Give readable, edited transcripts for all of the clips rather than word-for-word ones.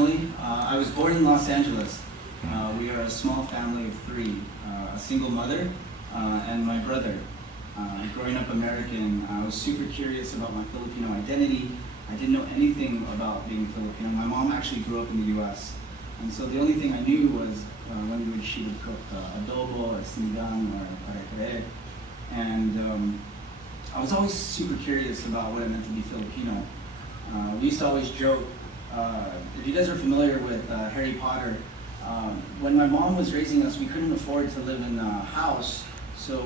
family. I was born in Los Angeles. We are a small family of three, a single mother and my brother. Growing up American, I was super curious about my Filipino identity. I didn't know anything about being Filipino. My mom actually grew up in the US. And so the only thing I knew was when she would cook adobo or sinigang or kare-kare. And I was always super curious about what it meant to be Filipino. We used to always joke, if you guys are familiar with Harry Potter, when my mom was raising us, we couldn't afford to live in a house, so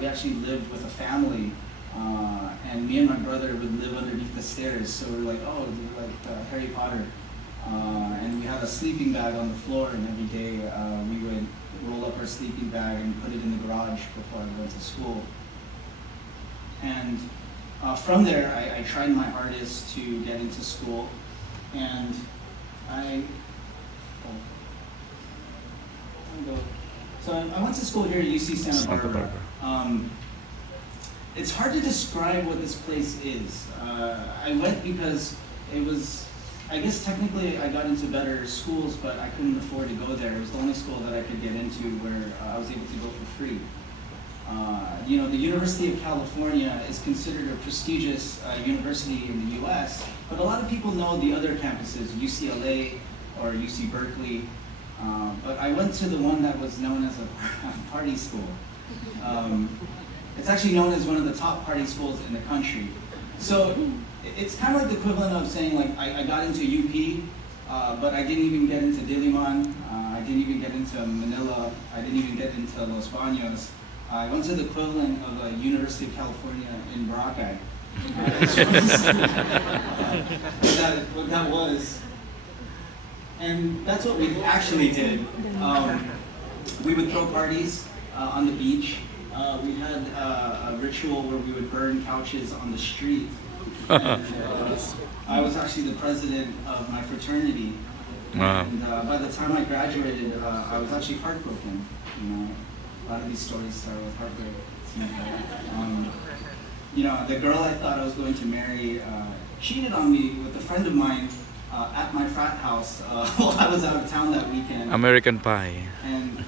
we actually lived with a family, and me and my brother would live underneath the stairs, so we were like, oh, like Harry Potter. And we had a sleeping bag on the floor, and every day we would roll up our sleeping bag and put it in the garage before I went to school. And from there, I tried my hardest to get into school, and I went to school here at UC Santa Barbara. It's hard to describe what this place is. I went because it was, I guess technically I got into better schools, but I couldn't afford to go there. It was the only school that I could get into where I was able to go for free. You know, the University of California is considered a prestigious university in the US, but a lot of people know the other campuses, UCLA or UC Berkeley, but I went to the one that was known as a party school. It's actually known as one of the top party schools in the country. So it's kind of like the equivalent of saying, like, I got into UP, but I didn't even get into Diliman, I didn't even get into Manila, I didn't even get into Los Baños. I went to the equivalent of the University of California in Boracay. What that was. And that's what we actually did. We would throw parties on the beach. We had a ritual where we would burn couches on the street. And, I was actually the president of my fraternity. And by the time I graduated, I was actually heartbroken. You know, a lot of these stories start with heartbreak. You know, the girl I thought I was going to marry cheated on me with a friend of mine at my frat house while I was out of town that weekend. American Pie. And,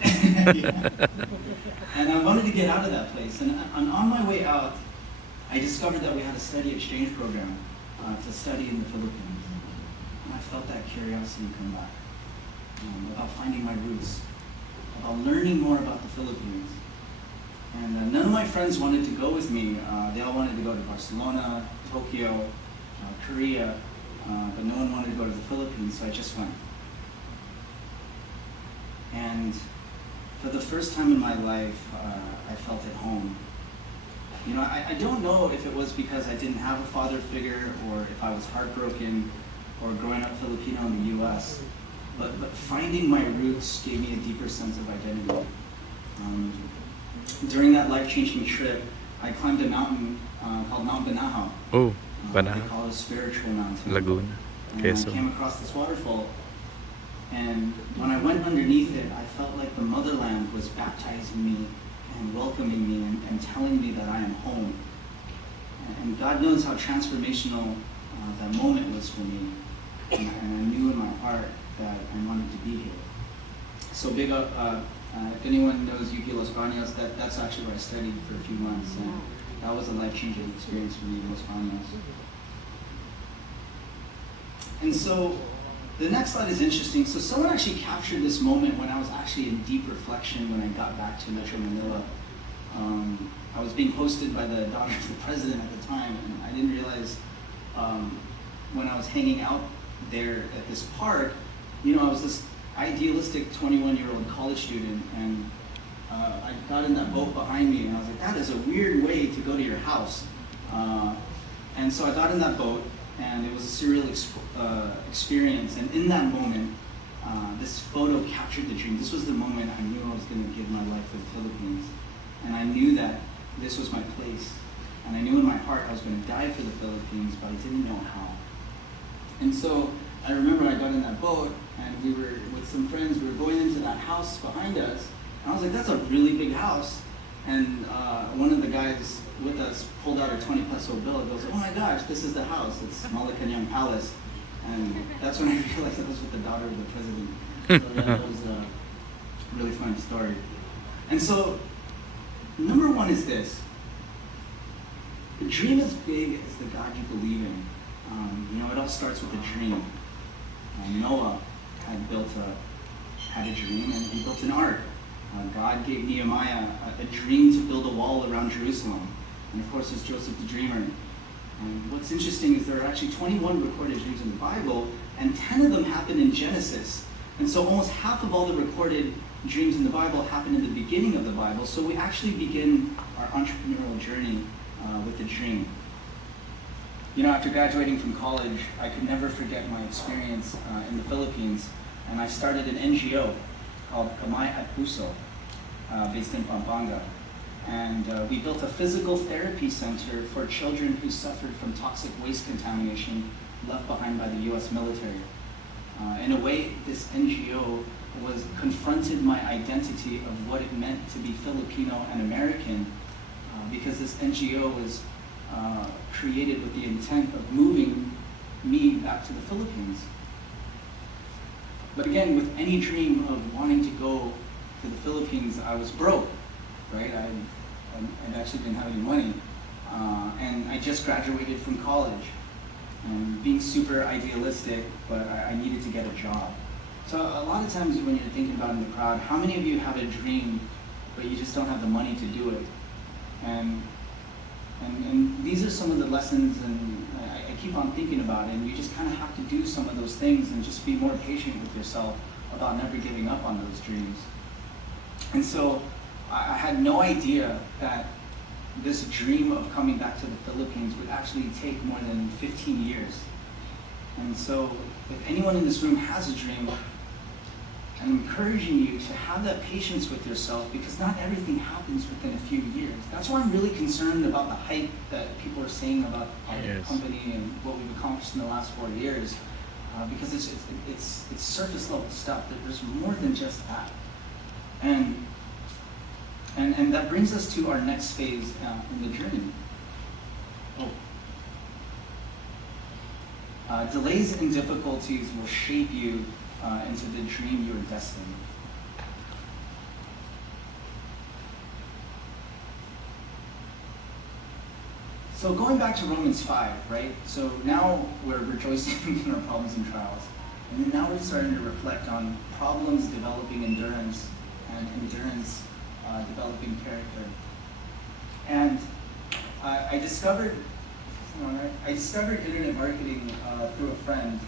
yeah. And I wanted to get out of that place. And on my way out, I discovered that we had a study exchange program to study in the Philippines. And I felt that curiosity come back about finding my roots, about learning more about the Philippines. And none of my friends wanted to go with me. They all wanted to go to Barcelona, Tokyo, Korea, but no one wanted to go to the Philippines, so I just went. And for the first time in my life, I felt at home. You know, I don't know if it was because I didn't have a father figure, or if I was heartbroken, or growing up Filipino in the US, but finding my roots gave me a deeper sense of identity. During that life-changing trip, I climbed a mountain called Mount Banahaw. Oh, They Banahaw. call it a spiritual mountain. Laguna. And Quezon. I came across this waterfall, and when I went underneath it, I felt like the motherland was baptizing me and welcoming me and telling me that I am home. And God knows how transformational that moment was for me. And I knew in my heart that I wanted to be here. So big up, if anyone knows UP Los Baños, that's actually where I studied for a few months. And that was a life-changing experience for me in Los Baños. And so the next slide is interesting. So someone actually captured this moment when I was actually in deep reflection when I got back to Metro Manila. I was being hosted by the daughter of the president at the time, and I didn't realize when I was hanging out there at this park, you know, I was this idealistic 21-year-old college student, and I got in that boat behind me, and I was like, that is a weird way to go to your house. And so I got in that boat, and it was a surreal experience. And in that moment, this photo captured the dream. This was the moment I knew I was going to give my life for the Philippines. And I knew that this was my place. And I knew in my heart I was going to die for the Philippines, but I didn't know how. And so I remember I got in that boat, and we were with some friends, we were going into that house behind us. And I was like, that's a really big house. And one of the guys with us pulled out a 20 peso bill and goes, oh my gosh, this is the house. It's Malacanang Palace. And that's when I realized I was with the daughter of the president. So yeah, that was a really funny story. And so, number one is this. Dream as big as the God you believe in. It all starts with a dream. Noah had a dream, and he built an ark. God gave Nehemiah a dream to build a wall around Jerusalem. And of course, there's Joseph the dreamer. And what's interesting is there are actually 21 recorded dreams in the Bible, and 10 of them happen in Genesis. And so almost half of all the recorded dreams in the Bible happen in the beginning of the Bible. So we actually begin our entrepreneurial journey with a dream. After graduating from college, I could never forget my experience in the Philippines, and I started an NGO called Kamay at Puso, based in Pampanga. And we built a physical therapy center for children who suffered from toxic waste contamination left behind by the US military. In a way, this NGO confronted my identity of what it meant to be Filipino and American, because this NGO was created with the intent of moving me back to the Philippines. But again, with any dream of wanting to go to the Philippines, I was broke, right? I actually didn't have any money. And I just graduated from college. And being super idealistic, but I needed to get a job. So a lot of times when you're thinking about in the crowd, how many of you have a dream, but you just don't have the money to do it? And these are some of the lessons, and I keep on thinking about it, and you just kind of have to do some of those things and just be more patient with yourself about never giving up on those dreams. And so I had no idea that this dream of coming back to the Philippines would actually take more than 15 years. And so if anyone in this room has a dream, I'm encouraging you to have that patience with yourself, because not everything happens within a few years. That's why I'm really concerned about the hype that people are saying about our company and what we've accomplished in the last 4 years, because it's surface level stuff. There's more than just that. And that brings us to our next phase in the journey. Delays and difficulties will shape you into the dream you are destined. So going back to Romans 5, right? So now we're rejoicing in our problems and trials. And then now we're starting to reflect on problems developing endurance, and endurance developing character. And I discovered internet marketing through a friend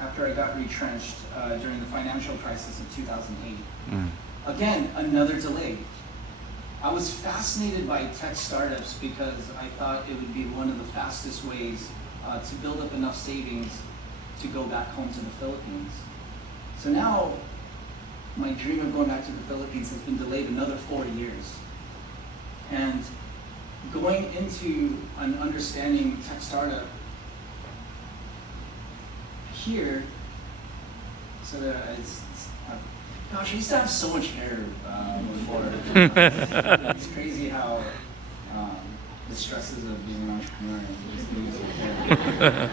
after I got retrenched during the financial crisis of 2008. Again, another delay. I was fascinated by tech startups because I thought it would be one of the fastest ways to build up enough savings to go back home to the Philippines. So now, my dream of going back to the Philippines has been delayed another 4 years. And going into an understanding tech startup here, so that gosh, I used to have so much hair before. It's crazy how the stresses of being an entrepreneur just lose your hair.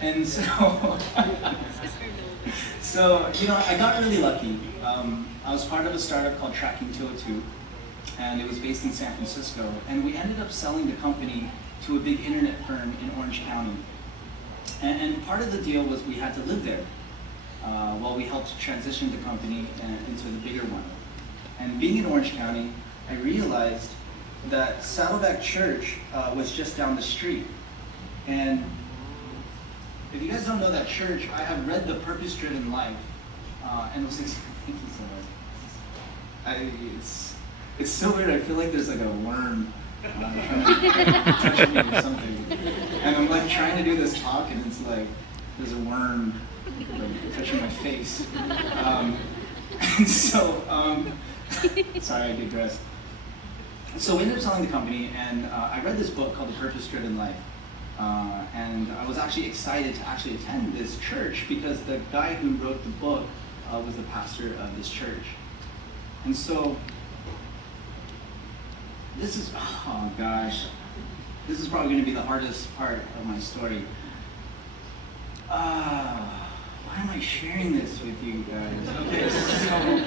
And so, I got really lucky. I was part of a startup called Tracking 202, and it was based in San Francisco. And we ended up selling the company to a big internet firm in Orange County. And part of the deal was we had to live there while we helped transition the company into the bigger one. And being in Orange County, I realized that Saddleback Church was just down the street. And if you guys don't know that church, I have read The Purpose-Driven Life, and was thank you so much. It's so weird. I feel like there's like a worm trying to touch me or something, and I'm like trying to do this talk, and it's like there's a worm like touching my face. And so, sorry, I digress. So we ended up selling the company, and I read this book called The Purpose-Driven Life. And I was actually excited to actually attend this church because the guy who wrote the book was the pastor of this church. And so, this is probably going to be the hardest part of my story. why am I sharing this with you guys? Okay, so